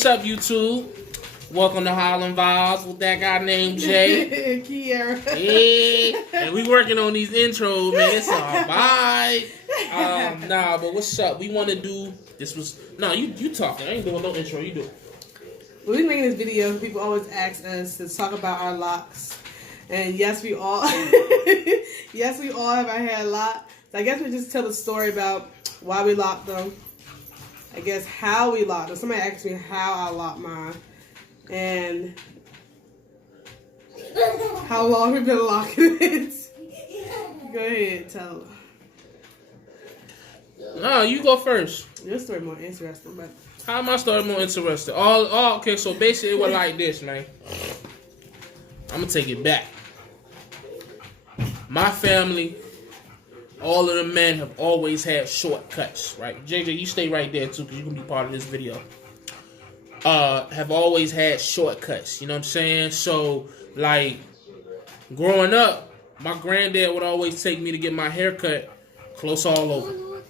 what's up, YouTube? Welcome to Harlem Vibes with that guy named Jay. Kiera. Hey, and we working on these intros, man. It's all right. But what's up? We want to do this. You talking? I ain't doing no intro. You do it. Well, we making this video. People always ask us to talk about our locks, and yes, we all, yes, we all have our hair locked. So I guess we just tell a story about why we locked them. I guess how we locked them. Somebody asked me how I locked mine, and how long we've been locking it. Go ahead, tell them. No, you go first. Your story more interesting, but how am I starting more interesting? Okay, so basically it was like this, man. I'm gonna take it back. My family, all of the men have always had shortcuts, right? JJ, you stay right there too, because you can be part of this video. Have always had shortcuts, you know what I'm saying? So, like, growing up, my granddad would always take me to get my hair cut close all over.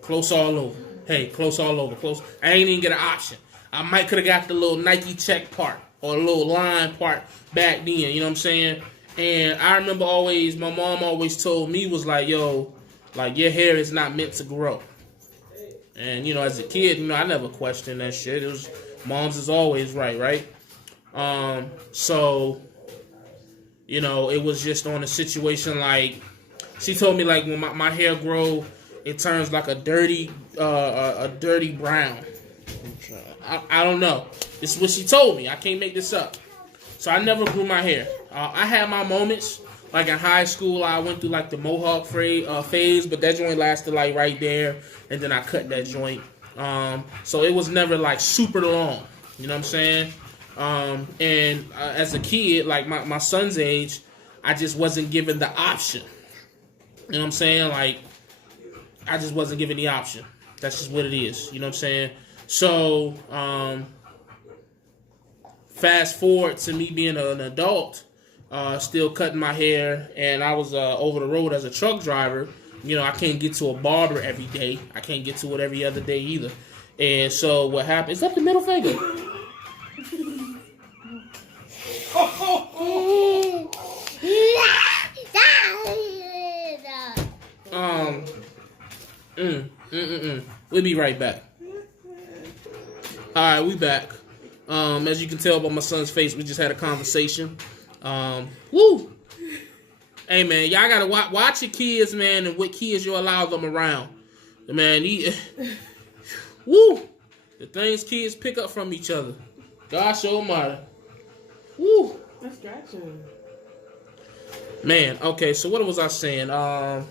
Close all over. Hey, close all over. Close. I ain't even get an option. I might could have got the little Nike check part or a little line part back then, you know what I'm saying? And I remember my mom always told me, was like, yo, like, your hair is not meant to grow. And, you know, as a kid, I never questioned that shit. It was, mom's is always right? So, it was just on a situation like, she told me, like, when my hair grow, it turns like a dirty brown. I don't know. This is what she told me. I can't make this up. So I never grew my hair. I had my moments. Like in high school, I went through like the mohawk phase, but that joint lasted like right there, and then I cut that joint. So it was never like super long. You know what I'm saying? As a kid, like my son's age, I just wasn't given the option. You know what I'm saying? Like, I just wasn't given the option. That's just what it is. You know what I'm saying? So, fast forward to me being an adult, still cutting my hair, and I was over the road as a truck driver. I can't get to a barber every day. I can't get to it every other day either. And so what happened? Is that the middle finger? We'll be right back. Alright, we back. As you can tell by my son's face, we just had a conversation. Woo! Hey, man, y'all gotta watch your kids, man, and what kids you allow them around. Man, woo! The things kids pick up from each other. Gosh almighty. Woo! distraction. Man, okay, so what was I saying? I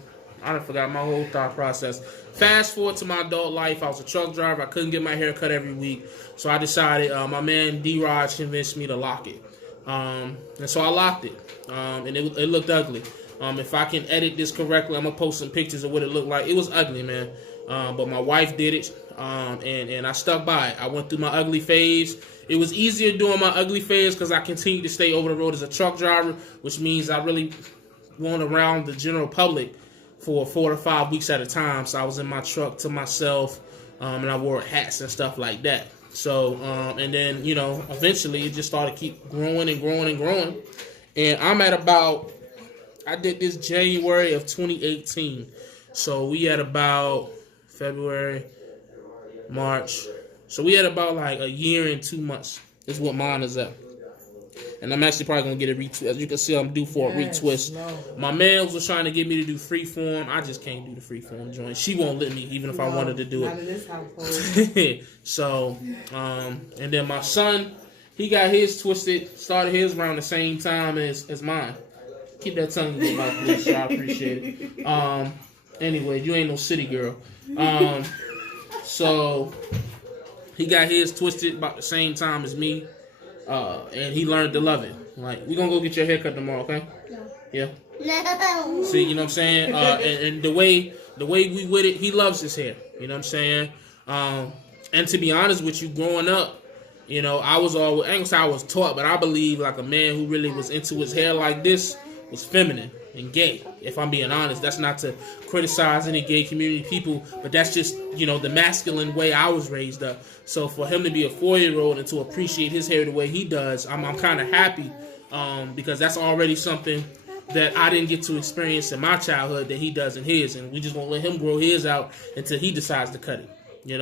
done forgot my whole thought process. Fast forward to my adult life, I was a truck driver. I couldn't get my hair cut every week. So I decided, my man D-Rod convinced me to lock it. And so I locked it. And it looked ugly. If I can edit this correctly, I'm going to post some pictures of what it looked like. It was ugly, man. But my wife did it. And I stuck by it. I went through my ugly phase. It was easier doing my ugly phase because I continued to stay over the road as a truck driver, which means I really went around the general public for 4 to 5 weeks at a time. So I was in my truck to myself, and I wore hats and stuff like that. So, and then, eventually it just started keep growing and growing and growing. And I'm at I did this January of 2018. So we had about February, March. So we had about like a year and 2 months is what mine is at. And I'm actually probably going to get a retwist. As you can see, I'm due for a retwist. No. My man was trying to get me to do freeform. I just can't do the freeform joint. She won't let me, even if I wanted to do it. Not in this household. So, and then my son, he got his twisted, started his around the same time as mine. Keep that tongue in your mouth, please. I appreciate it. Anyway, you ain't no city girl. So, he got his twisted about the same time as me. And he learned to love it. Like, we gonna go get your haircut tomorrow, okay? No. Yeah? No. See, you know what I'm saying? And the way we with it, he loves his hair. You know what I'm saying? And to be honest with you, growing up, I was always, I ain't gonna say I was taught, but I believe like a man who really was into his hair like this was feminine and gay. If I'm being honest, that's not to criticize any gay community people, but that's just, the masculine way I was raised up. So for him to be a 4-year-old and to appreciate his hair the way he does, I'm kind of happy because that's already something that I didn't get to experience in my childhood that he does in his, and we just won't let him grow his out until he decides to cut it. We're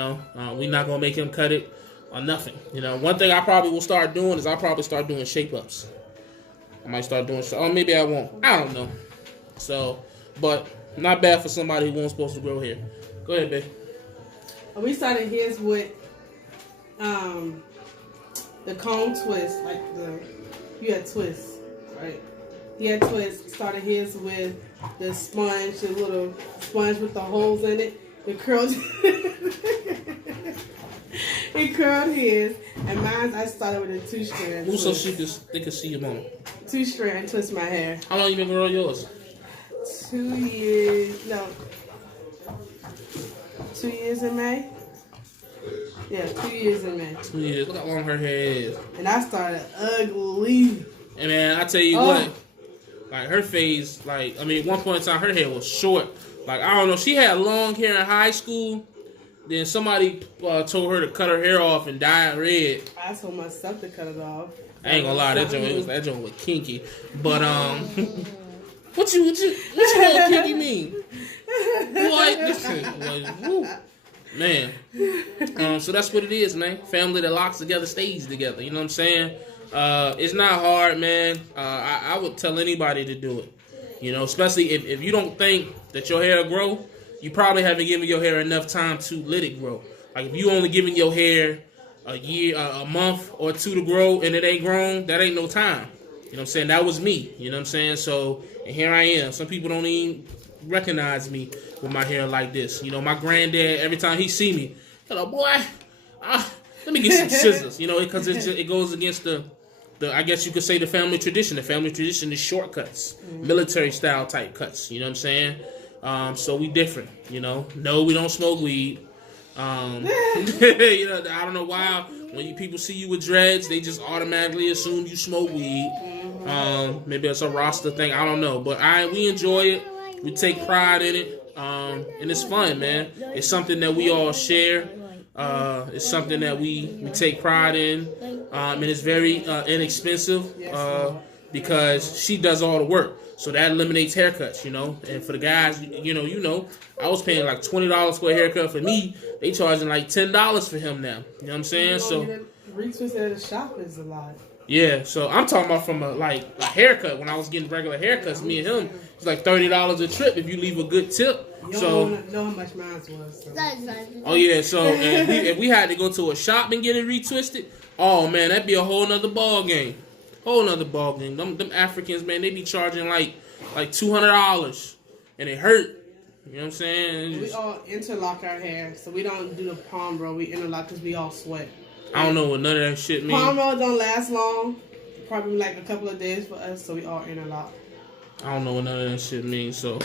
not gonna make him cut it or nothing. One thing I probably will start doing is I'll probably start doing shape ups. I might start doing, or maybe I won't. I don't know. So, but not bad for somebody who wasn't supposed to grow hair. Go ahead, babe. We started his with the cone twist, you had twists, right? He had twists. Started his with the sponge, the little sponge with the holes in it. It curled. He curled his, and mine I started with a 2-strand. Who so they could see your mama? 2-strand twist my hair. How long you been growing yours? 2 years. No. 2 years in May. Yeah, 2 years in May. 2 years. Look how long her hair is. And I started ugly. And man, I tell you what, like her face, one point in time her hair was short. I don't know, she had long hair in high school. Then somebody told her to cut her hair off and dye it red. I told myself to cut it off. I ain't gonna lie, that joint was kinky. But what you call kinky mean? Boy, listen, man. So that's what it is, man. Family that locks together stays together. You know what I'm saying? It's not hard, man. I would tell anybody to do it. Especially if you don't think that your hair grow, you probably haven't given your hair enough time to let it grow. Like if you only giving your hair a year, a month or two to grow and it ain't grown, that ain't no time. You know what I'm saying? That was me. You know what I'm saying? So, and here I am. Some people don't even recognize me with my hair like this. My granddad, every time he see me, hello, boy, let me get some scissors. Because it goes against the I guess you could say the family tradition. The family tradition is shortcuts, military style type cuts. You know what I'm saying? So we different. No, we don't smoke weed. I don't know why when people see you with dreads, they just automatically assume you smoke weed. Maybe it's a roster thing. I don't know, but we enjoy it. We take pride in it, and it's fun, man. It's something that we all share. It's something that we take pride in, and it's very inexpensive because she does all the work. So that eliminates haircuts, And for the guys, I was paying like $20 for a haircut. For me, they charging like $10 for him now. You know what I'm saying? So retwist at the shop is a lot. Yeah, so I'm talking about from a haircut. When I was getting regular haircuts, me and him, it's like $30 a trip if you leave a good tip. You don't know how much mine was. So. Oh yeah, so if we had to go to a shop and get it retwisted, oh man, that'd be a whole nother ball game. Them Africans, man, they be charging like $200, and it hurt. You know what I'm saying? We all interlock our hair, so we don't do the palm roll. We interlock because we all sweat. I don't know what none of that shit means. Palm roll don't last long. Probably like a couple of days for us, so we all interlock. I don't know what none of that shit means, so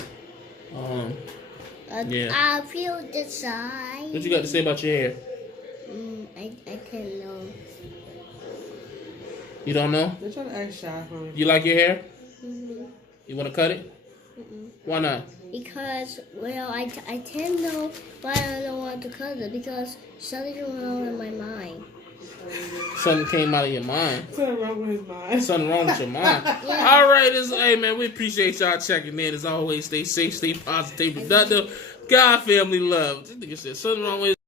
yeah. I feel the side. What you got to say about your hair? I can't know. You don't know? They're trying to act shy for me. You like your hair? Mm-hmm. You want to cut it? Why not? Because, I tend to know, but I don't want to cut it because something wrong in my mind. Something came out of your mind. Something wrong with his mind. Something wrong with your mind. Yeah. All right, hey man, we appreciate y'all checking in. As always, stay safe, stay positive, stay productive. God, family, love. This nigga said something wrong with his